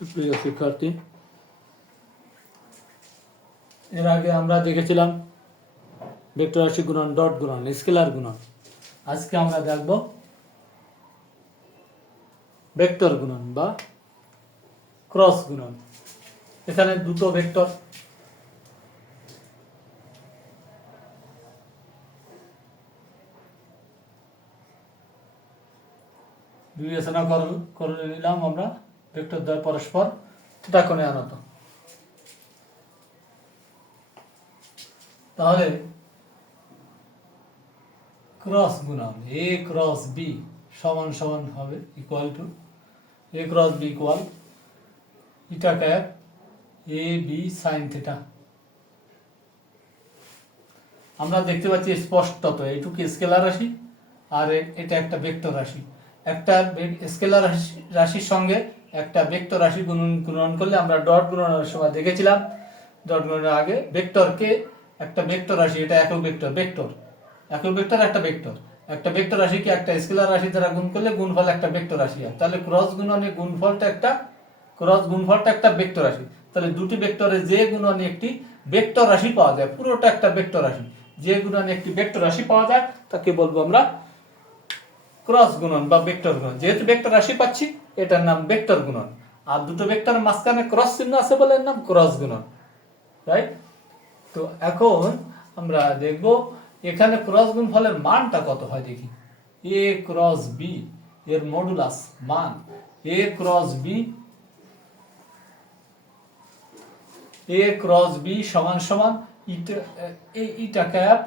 সুপ্রিয় শিক্ষার্থী, এর আগে আমরা দেখেছিলাম ভেক্টর রাশি গুণন, ডট গুণন, স্কেলার গুণন। আজকে আমরা দেখব ভেক্টর গুণন বা ক্রস গুণন। এখানে দুটো ভেক্টর, বিবেচনা করে নিলাম আমরা ভেক্টর দ্বয় পরস্পর থিটা কোণে আনত। তাহলে ক্রস গুণন এ ক্রস বি সমান সমান হবে equal to A cross B equal eta cap A B sine theta. আমরা দেখতে পাচ্ছি স্পষ্টত এইটুকু স্কেলার রাশি আর এটা একটা ভেক্টর রাশি। একটা স্কেলার রাশির সঙ্গে একটা ভেক্টর রাশি গুণন করলে আমরা ডট গুণনের সময় দেখেছিলাম, ডট গুণনের আগে ভেক্টরকে একটা ভেক্টর রাশি, এটা একক ভেক্টর, একক ভেক্টর একটা ভেক্টর, একটা ভেক্টর রাশিকে একটা স্কেলার রাশি দ্বারা গুণ করলে গুণফল একটা ভেক্টর রাশি হয়। তাহলে ক্রস গুণনে গুণফলটা একটা ভেক্টর রাশি। তাহলে দুটি ভেক্টরে যে গুণনে একটি ভেক্টর রাশি পাওয়া যায়, পুরোটা একটা ভেক্টর রাশি, যে গুণনে একটি ভেক্টর রাশি পাওয়া যায় তাকে বলবো আমরা ক্রস গুণন বা ভেক্টর গুণন। যেহেতু ভেক্টর রাশি পাচ্ছি, এটার নাম ভেক্টর গুণন। আর দুটো ভেক্টরের মাঝখানে ক্রস চিহ্ন আছে বলে এর নাম ক্রস গুণন, রাইট? তো এখন আমরা দেখব এখানে ক্রস গুণফলের মানটা কত হয় দেখি। এ ক্রস বি এর মডুলাস মান এ ক্রস বি সমান সমান ইটা cap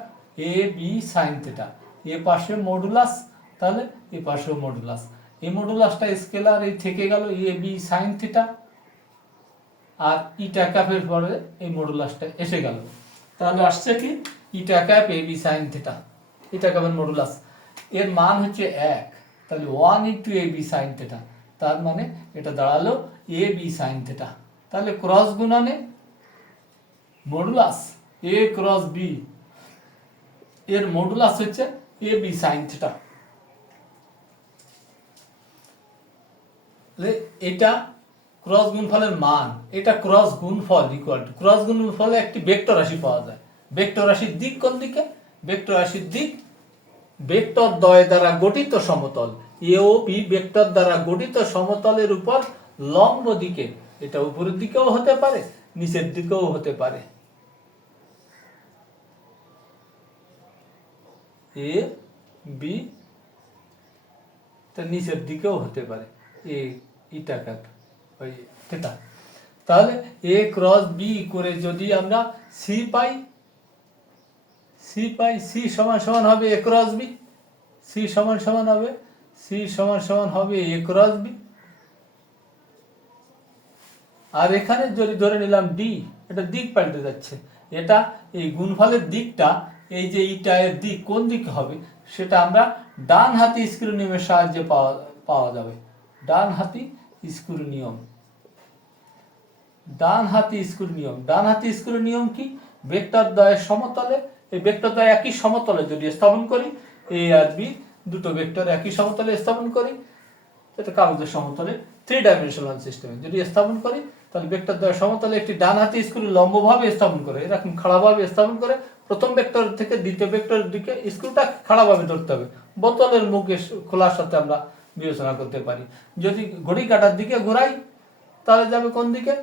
A B sine theta. এ পাশে মডুলাস, তাহলে এ পাশেও মডুলাস। এই মডুলাসটা স্কেলার এই থেকে গেল এ বি সাইন থিটা, আর ইটা ক্যাপের পরে এই মডুলাসটা এসে গেল। তাহলে আসছে কি eta cap A B sine theta, eta ক্যাপের মডুলাস এর মান হচ্ছে 1, তাহলে 1 into A B sine theta, তার মানে এটা দাঁড়ালো এ বি সাইন থিটা। তাহলে ক্রস গুণনে মডুলাস এ ক্রস বি এর মডুলাস হচ্ছে এ বি সাইন থিটা। এটা ক্রস গুণফলের মান, এটা ক্রস গুণফল ইকুয়াল টু ক্রস গুণফলে একটি ভেক্টর রাশি পাওয়া যায়। ভেক্টর রাশির দিক কোন দিকে? ভেক্টর রাশির দিক ভেক্টর দ্বয় দ্বারা গঠিত সমতল এ ও বি ভেক্টর দ্বারা গঠিত সমতলের উপর লম্ব দিকে। এটা উপরের দিকেও হতে পারে, নিচের দিকেও হতে পারে। এ বি নিচের দিকেও হতে পারে, এ ইটা ক্যাপ ওই থিটা। তাহলে এ ক্রস বি করে যদি আমরা সি পাই, সি সমান সমান হবে এ ক্রস বি, সি সমান সমান হবে এ ক্রস বি। আর এখানে যদি ধরে নিলাম ডি, এটা দিক পাল্টে যাচ্ছে। এটা এই গুণফলের দিকটা, এই যে ইটা এর দিক কোন দিকে হবে সেটা আমরা ডান হাতি স্ক্রু নিয়মের সাহায্যে পাওয়া যাবে। ডান হাতি স্ক্রু নিয়ম ডান হাতি স্ক্রু নিয়ম কি? ভেক্টর দ্বয়ের সমতলে, এই ভেক্টর দ্বয় একই সমতলে যদি স্থাপন করি, এ আর বি দুটো ভেক্টর একই সমতলে স্থাপন করি, এটা কাগজের সমতলে 3 ডাইমেনশনাল সিস্টেমে যদি স্থাপন করি, তাহলে ভেক্টর দ্বয় সমতলে একটি ডান হাতি স্ক্রু লম্বভাবে স্থাপন করে, এরকম খাড়াভাবে স্থাপন করে প্রথম ভেক্টর থেকে দ্বিতীয় ভেক্টরের দিকে স্ক্রুটা খাড়াভাবে ধরতে হবে। বোতলের মুখে খোলার সাথে আমরা বিবেচনা করতে পারি। যদি ঘড়ি কাটার দিকে ঘোরাই তাহলে যাবে কোন দিকে?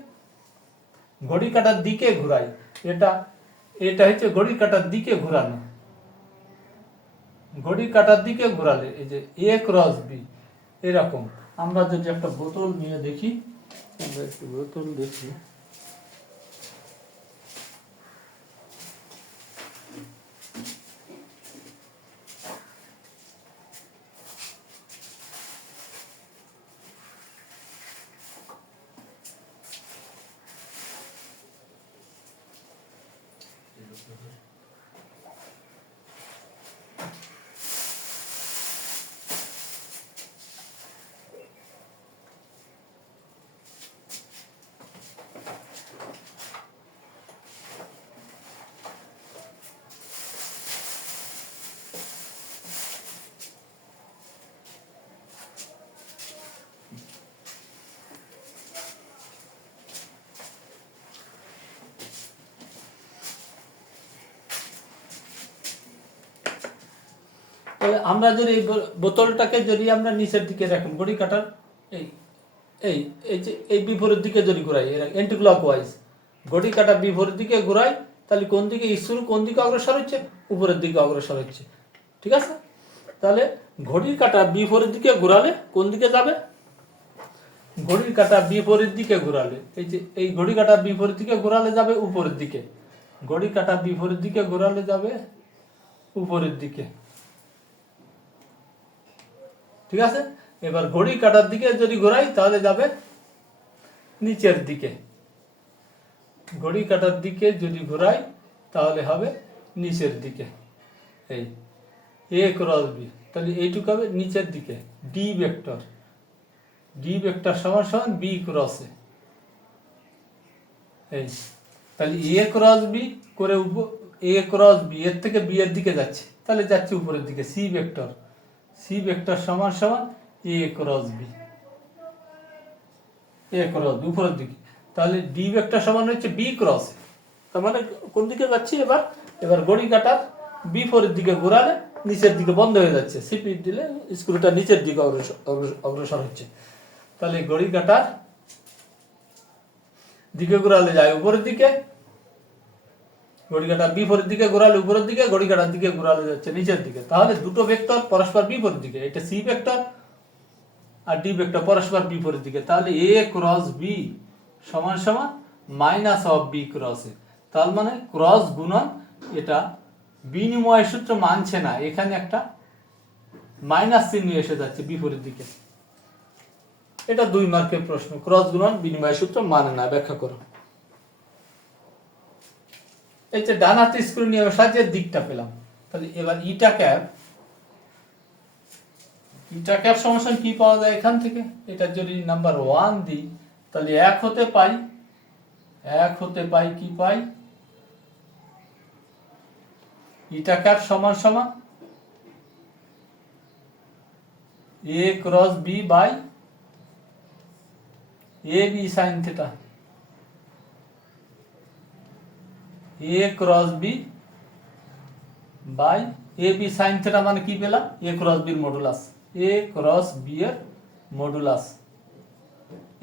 ঘড়ি কাটার দিকে ঘোরাই, এটা হচ্ছে ঘড়ি কাটার দিকে ঘোরানো। ঘড়ি কাটার দিকে ঘোরালে এই যে এ ক্রস বি এরকম। আমরা যদি একটা বোতল নিয়ে দেখি, আমরা একটু বোতল দেখি, তাহলে আমরা যদি এই বোতলটাকে যদি আমরা নিচের দিকে রাখুন, ঘড়ি কাটার এই এই এই যে এই বিপরীত দিকে যদি ঘুরাই, এন্টি ক্লকওয়াইজ ঘড়ি কাটা বিপরীত দিকে ঘুরাই, তাহলে কোন দিকে স্ক্রু কোন দিকে অগ্রসর হচ্ছে? উপরের দিকে অগ্রসর হচ্ছে। ঠিক আছে, তাহলে ঘড়ির কাটা বিপরীত দিকে ঘোরালে কোন দিকে যাবে? ঘড়ির কাটা বিপরীত দিকে ঘোরালে, এই যে এই ঘড়ি কাটা বিপরীত দিকে ঘোরালে যাবে উপরের দিকে, ঘড়ি কাটা বিপরীত দিকে ঘোরালে যাবে উপরের দিকে। ঠিক আছে, এবার ঘড়ি কাটার দিকে যদি ঘোরাই তাহলে যাবে নিচের দিকে। ঘড়ি কাটার দিকে যদি ঘোরাই তাহলে হবে নিচের দিকে। এই এ ক্রস বি, তাহলে এইটুকু হবে নিচের দিকে। ডি ভেক্টর, ডি ভেক্টর সমান সমান বি ক্রস এ। এই তাহলে এ ক্রস বি করে এ ক্রস বি এর থেকে বি এর দিকে যাচ্ছে, তাহলে যাচ্ছে উপরের দিকে। সি ভেক্টর, সি ভেক্টর সমান সমান A cross B, A cross B উপরের দিকে। তাহলে ডি ভেক্টর সমান হচ্ছে বি ক্রস, তার মানে কোন দিকে যাচ্ছি? এবার এবার ঘড়ি কাটার বিপরীত দিকে ঘোরালে নিচের দিকে বন্ধ হয়ে যাচ্ছে, সিপি দিলে স্ক্রুটা নিচের দিকে অগ্রসর হচ্ছে। তাহলে ঘড়ি কাটার দিকে ঘোরালে যায় উপরের দিকে, ঘড়ি কাটার বিপরীত দিকে ঘোরালে উপরের দিকে, ঘড়ি কাটার দিকে ঘোরালে যাচ্ছে নিচের দিকে। তাহলে দুটো ভেক্টর পরস্পর বিপরীত দিকে, এটা সি ভেক্টর আর ডি ভেক্টর পরস্পর বিপরীত দিকে। তাহলে এ ক্রস বি সমান সমান মাইনাস অফ বি ক্রস এ। তার মানে ক্রস গুণন এটা বিনিময় সূত্র মানছে না, এখানে একটা মাইনাস চিহ্ন এসে যাচ্ছে বিপরীত দিকে। এটা 2 মার্কের প্রশ্ন, ক্রস গুণন বিনিময় সূত্র মানে না, ব্যাখ্যা করো। এই যে ডান হাতে স্ক্রু নিয়ে সাজের দিকটা পেলাম। তাহলে এবার ইটা ক্যাপ, ইটা ক্যাপ সমান কি পাওয়া যায় এখান থেকে? এটা যদি নাম্বার 1 দিই তাহলে 1 হতে পাই, 1 হতে পাই কি পাই? ইটা ক্যাপ সমান সমান A cross B by A B sine theta, A cross B by A B sine theta মানে কি পেলাম? এ ক্রস বির মডুলাস, এ ক্রস বি এর মডুলাস।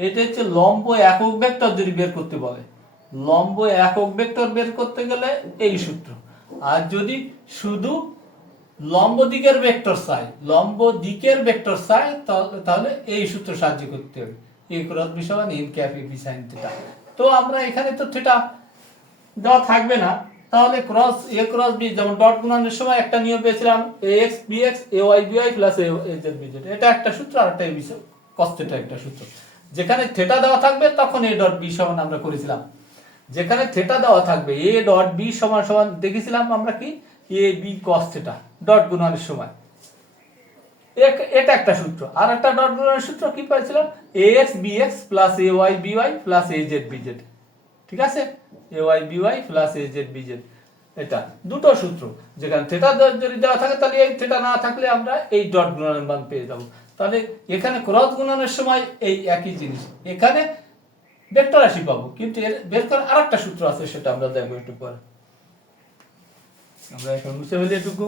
এটা হচ্ছে লম্ব একক ভেক্টর যদি বের করতে বলে, লম্ব একক ভেক্টর বের করতে গেলে এই সূত্র। আর যদি শুধু লম্ব দিকের ভেক্টর চাই, লম্ব দিকের ভেক্টর চাই, তাহলে এই সূত্র সাহায্য করতে হবে, এ ক্রস বি সমান N cap A B sine theta. তো আমরা এখানে তো থিটা দেওয়া থাকবে না, তাহলে ক্রস এ ক্রস বি, যেমন ডট গুণনের সময় একটা নিয়ম পেয়েছিলাম A X B X A Y B Y plus A Z B Z, এটা একটা সূত্র। আর একটা কস থিটা একটা সূত্র। যেখানে থিটা দেওয়া থাকবে তখন এ ডট বি সমান আমরা করেছিলাম, যেখানে থিটা দেওয়া থাকবে এ ডট বি সমান সমান দেখেছিলাম আমরা কি A B cos theta dot গুণনের সময়। এটা একটা সূত্র। আর একটা ডট গুণনের সূত্র কি পাইছিলাম? A X B X plus A Y B Y plus A Z B Z. ঠিক আছে, A Y B Y plus A Z B Z, এটা দুটো সূত্র। যেখানে থিটা যদি দেওয়া থাকে তাহলে এই থিটা না থাকলে আমরা এই ডট গুণনের মান পেয়ে যাব। তাহলে এখানে ক্রস গুণনের সময় এই একই জিনিস, এখানে ভেক্টর রাশি পাবো, কিন্তু এর বের করার আরেকটা সূত্র আছে, সেটা আমরা দেখবো একটু পরে। আমরা এখন মুছে ফেলি এটুকু।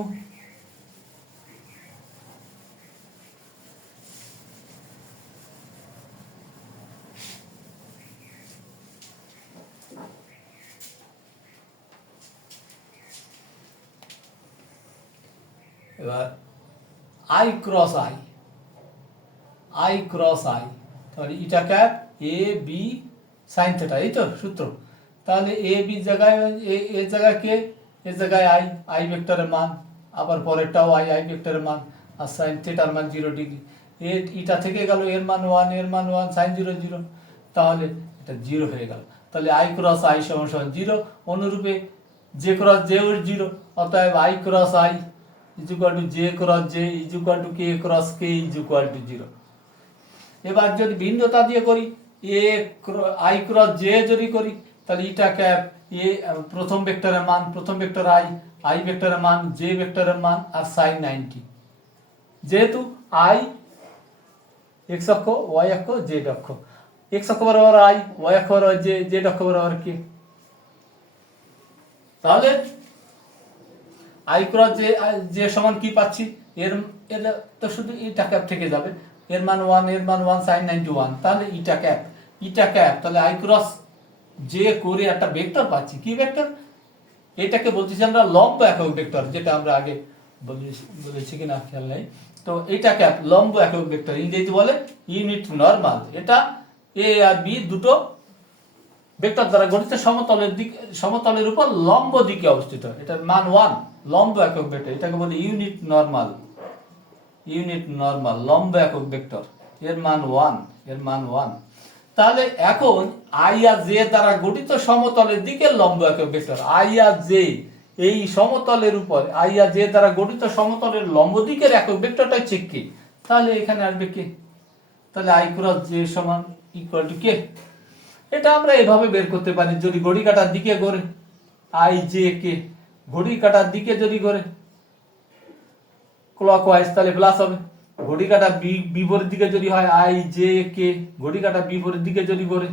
এবার I cross I, I cross I, তাহলে ইটা cap A B sine theta, এই তো সূত্র। তাহলে এ বি জায়গায় এ জায়গায় কে, এ জায়গায় আই, আই ভেক্টরের মান, আবার পরেরটাও আই, আই ভেক্টরের মান, আর সাইন থিটার মান 0 ডিগ্রি। এ ইটা থেকে গেল এর মান 1, এর মান 1, সাইন 0 0, তাহলে এটা 0 হয়ে গেল। তাহলে আই ক্রস আই সমান সমান 0। অনুরূপে জে ক্রস জে ও 0, অতএব I cross I is equal to J cross J is equal to K cross K is equal to 0। এবার যদি ভিন্নতা দিয়ে করি, এ আই ক্রস জে যদি করি, তাহলে ইটা ক্যাপ এ প্রথম ভেক্টরের মান, প্রথম ভেক্টর আই, আই ভেক্টরের মান, জে ভেক্টরের মান, আর সাইন 90। যেহেতু আই এক্স অক্ষ, ওয়াই অক্ষ, জেড অক্ষ, এক্স অক্ষ বরাবর আই, ওয়াই অক্ষ বরাবর জে, জেড অক্ষ বরাবর কে, তাহলে আই ক্রস যে সমান কি পাচ্ছি, এর এর তো শুধু ইটা ক্যাপ থেকে যাবে, এর মান 1, এর মান 1 sin 91, তাহলে ইটা ক্যাপ তাহলে আই ক্রস যে করে একটা ভেক্টর পাচ্ছি। কি ভেক্টর? এটাকে বলতেছি আমরা লম্ব একক ভেক্টর, যেটা আমরা আগে বলেছি কিনা খেয়াল নেই। তো এটা ক্যাপ লম্ব একক ভেক্টর, ইংরেজি বলে ইউনিট নরমাল। এটা এ আর বি দুটো ভেক্টর দ্বারা গঠিত সমতলের উপর লম্ব দিকে অবস্থিত। এটার মান 1, লম্ব একক ভেক্টর, এটাকে বলে ইউনিট নরমাল লম্ব একক ভেক্টর, এর মান 1। তাহলে এখন আই আর জে দ্বারা গঠিত সমতলের দিকে লম্ব একক ভেক্টর, আই আর জে এই সমতলের উপর আই আর জে দ্বারা গঠিত সমতলের লম্ব দিকের একক ভেক্টরটা হচ্ছে কে। তাহলে এখানে আসবে কে, তাহলে আই ক্রস জে সমান ইকুয়াল টু কে। এটা আমরা এভাবে বের করতে পারি, যদি ঘড়ি কাটার দিকে ঘোরে আই জে কে, ঘড়ি কাটার দিকে যদি ঘোরে ক্লকওয়াইজ তাহলে প্লাস হবে, ঘড়ি কাটা বিপরীত দিকে যদি হয় আই জে কে, ঘড়ি কাটা বিপরীত দিকে যদি ঘোরে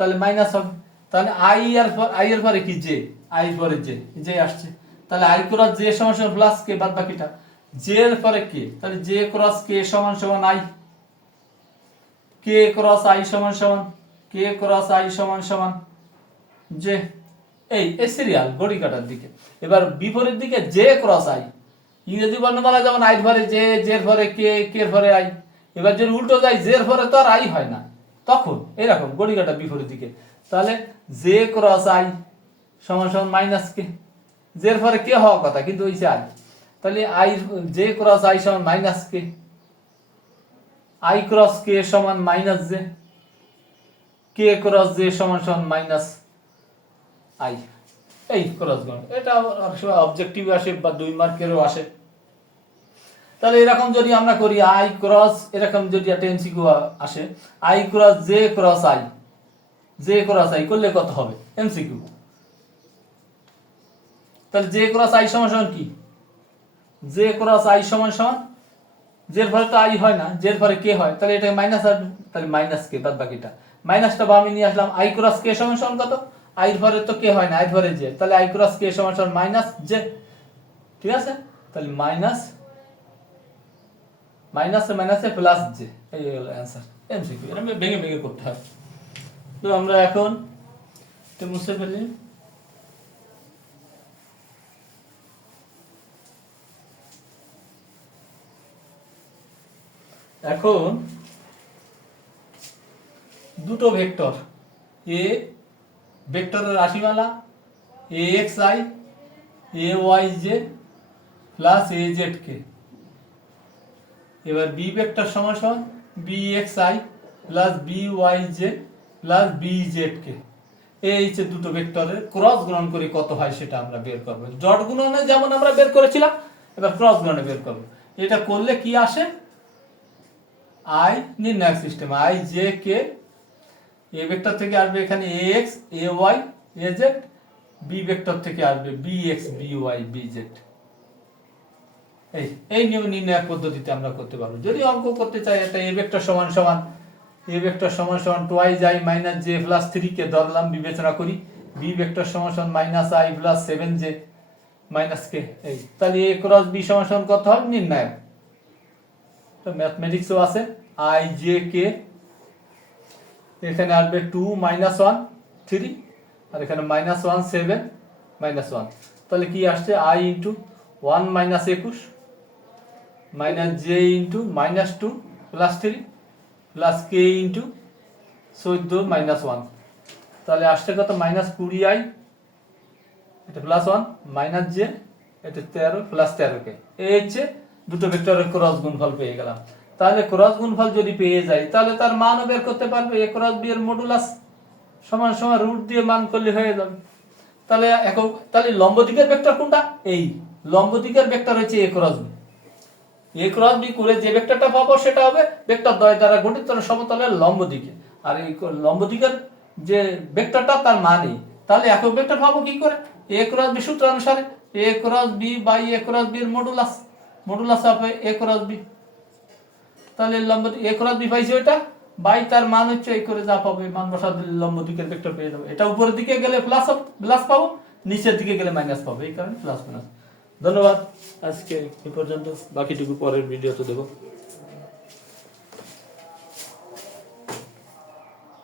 তাহলে মাইনাস হবে। তাহলে আই এর পরে কি জে, আই এর পরে জে আসছে, তাহলে আই ক্রস জে সমান সমান প্লাস কে, বাদ বাকিটা জে এর পরে কে, তাহলে জে ক্রস কে সমান সমান আই, কে ক্রস আই সমান সমান জে। এই সিরিয়াল ঘড়ি কাটার দিকে। এবার বিপরীত দিকে জে ক্রস আই, ইংরেজি বর্ণমালা যেমন আই ভরে জে, জের ভরে কে, কের ভরে আই। এবার যদি উল্টো যায় জের ভরে তো আর আই হয় না, তখন এরকম ঘড়ি কাটা বিপরীত দিকে, তাহলে জে ক্রস আই সমান সমান মাইনাস কে, জের ভরে কে হওয়ার কথা কিন্তু হইছে আই, তাহলে আই জে ক্রস আই সমান মাইনাস কে, আই ক্রস কে সমান মাইনাস জে, কে ক্রস জে সমান সমান মাইনাস আই। এই ক্রস গুণ, এটা অবজেক্টিভ আসে বা 2 মার্কেরও আসে। তাহলে এরকম যদি আমরা করি আই ক্রস, এরকম যদি একটা এমসিকিউ আসে I cross J cross I করলে কত হবে এমসিকিউ। তাহলে জে ক্রস আই সমান সমান কি, জে ক্রস আই সমান সমান জের পরে তো আই হয় না, জের পরে কে হয়, তাহলে এটা মাইনাস আসবে, তাহলে মাইনাস কে, বাদ বাকিটা মাইনাসটা বামে নিয়ে আসলাম। আই ক্রস কে সমান সমান কত, আই এর পরে তো কে হয় না, আই এর পরে জে, তাহলে আই ক্রস কে সমান সমান মাইনাস জে, ঠিক আছে। তাহলে মাইনাসে প্লাস জে, এই হলো অ্যান্সার এমসিকিউ। এটা ভেঙে ভেঙে করতে হয়। তো আমরা এখন এটা মুছে ফেলি। এখন দুটো ভেক্টর, এ ভেক্টরের রাশিমালা A X I A Y J plus A Z K, এবার বি ভেক্টর সমান সমান B X I plus B Y J plus B Z K. এই হচ্ছে দুটো ভেক্টরের ক্রস গুণন করে কত হয় সেটা আমরা বের করব। ডট গুণনে যেমন আমরা বের করেছিলাম, এবার ক্রস গুণনে বের করব। এটা করলে কি আসে, আই নির্ণায়ক system, I J K, A vector থেকে আসবে এখানে A X A Y A Z, B vector থেকে আসবে B X B Y B Z. এই নিয়ম নির্ণায়ক পদ্ধতিতে আমরা করতে পারবো। যদি অঙ্ক করতে চাই এটা এ ভেক্টর সমান সমান twice i minus j plus 3 k ধরলাম, বিবেচনা করি বি ভেক্টর সমান সমান minus i plus 7 j minus k. এই তাহলে এ ক্রস বি সমান সমান কত হয় নির্ণায়ক। তো ম্যাথমেটিক্সও আছে আই জে কে, এখানে আসবে 2 মাইনাস 1 3, আর এখানে মাইনাস 1 7 মাইনাস 1, তাহলে কি আসছে I into 1 minus 21 minus J into minus 2 plus 3 plus K into 14 minus 1, তাহলে আসছে কত মাইনাস 20 আই, এটা প্লাস 1 মাইনাস জে, এটা 13 প্লাস 13 কে। এই হচ্ছে দুটো ভেক্টরের ক্রস গুণফল পেয়ে গেলাম। তাহলে ক্রস গুণফল যদি পেয়ে যাই তাহলে তার মানও বের করতে পারবে, এ ক্রস বি এর মডুলাস সমান সমান রুট দিয়ে মান করলে হয়ে যাবে। তাহলে লম্ব দিকের ভেক্টর কোনটা, এই লম্ব দিকের ভেক্টর হচ্ছে এ ক্রস বি। এ ক্রস বি করে যে ভেক্টরটা পাবো সেটা হবে ভেক্টর দ্বয় দ্বারা গঠিত সমতলের লম্ব দিকে, আর এই লম্ব দিকের যে ভেক্টরটা তার মানই। তাহলে একক ভেক্টর পাবো কি করে, এ ক্রস বি সূত্র অনুসারে A cross B by A cross B এর মডুলাস হবে এ ক্রস বি। তাহলে লম্ব এ ক্রস বি পাইছি ওইটা বাই তার মান হচ্ছে এই করে যা পাবো মান বসা দিলে লম্ব দিকের ভেক্টর পেয়ে যাবো। এটা উপরের দিকে গেলে প্লাস পাবো, নিচের দিকে গেলে মাইনাস পাবে, এই কারণে প্লাস মাইনাস। ধন্যবাদ, আজকে এই পর্যন্ত, বাকিটুকু পরের ভিডিওতে দেবো।